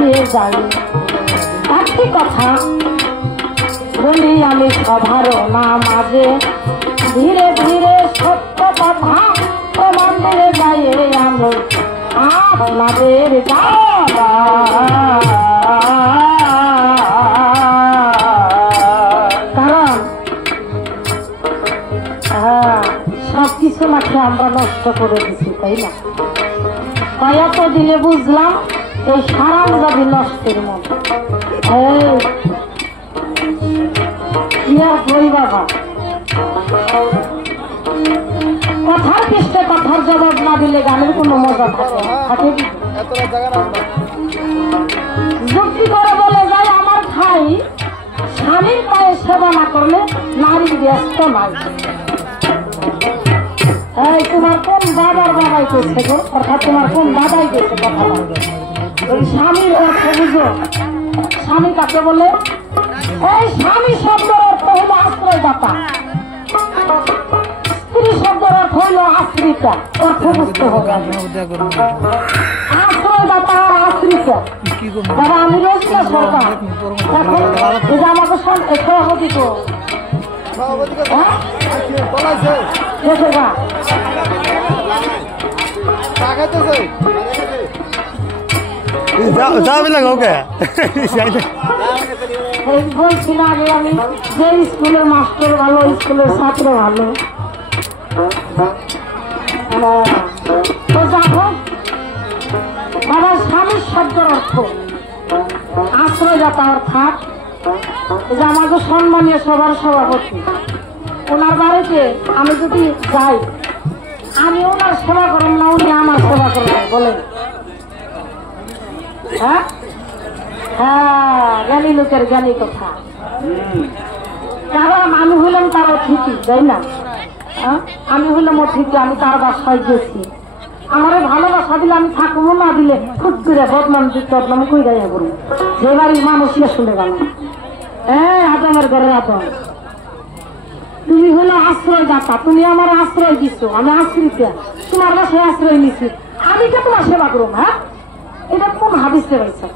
দিয়ে যাই। একটি কথা বলি আমি সবার না মাঝে, ধীরে ধীরে সত্য কথা প্রমাণ দিয়ে যাই আমি আপনাদের কারণ সবকিছু নাকি আমরা নষ্ট করে দিচ্ছি, তাই না? কয়েক দিনে বুঝলাম এই সারাম যাবি নষ্টের মতো। বাবা কথার পৃষ্ঠে কথার জবাব না দিলে গানের কোনো মজা থাকে? যুক্তি করে বলে যায় আমার ভাই স্বামীর পায়ে সেবা না করলে নারী ব্যস্ত নাই। এই তোমার কোন বাবার বাবাই করছে গো, অর্থাৎ তোমার কোন দাদাই করছে কথা বলবে? স্বামীর অর্থ বুঝো, স্বামী কাকে বলে? এই স্বামী শব্দের অর্থ হলো আশ্রয়দাতা, স্ত্রী শব্দের অর্থ হলো আশ্রিতা। অর্থ বুঝতে হবে, আশ্রয়দাতা আর আশ্রিতা। দাদা আমি রোজ না সরকার এখন আমাকে সভাপতি তো বলছি না আগে আমি যে স্কুলের মাস্টার ভালো, স্কুলের ছাত্র ভালো। তো দেখো বাবা স্বামীর শব্দের অর্থ আশ্রয়দাতা, অর্থাৎ যে আমাকে সম্মানীয় সবার সভাপতি, ওনার বাড়িতে আমি যদি যাই আমি ওনার সেবা করলাম না, উনি আমার সেবা করবেন বলেন? হ্যাঁ হ্যাঁ, জ্ঞানী লোকের জ্ঞানী কথা। কারণ আমি হইলাম তার অতিথি, তাই না? আমি হইলাম অতিথি, আমি তার বাসায় গেছি, আমার ভালোবাসা দিলে আমি থাকবো, না দিলে খুব করে বদনাম বদনাম কই যাই বলবো, যে বাড়ির মানুষ শুনে গেল। হ্যাঁ আদমের ঘরের আদম, তুমি হলো আশ্রয় দাতা, তুমি আমার আশ্রয় দিচ্ছ, আমি আশ্রিতা, তোমার বাসায় আশ্রয় নিচ্ছি, আমি কে তোমার সেবা করবো? হ্যাঁ, এটা কোন হাদিসে রয়েছে?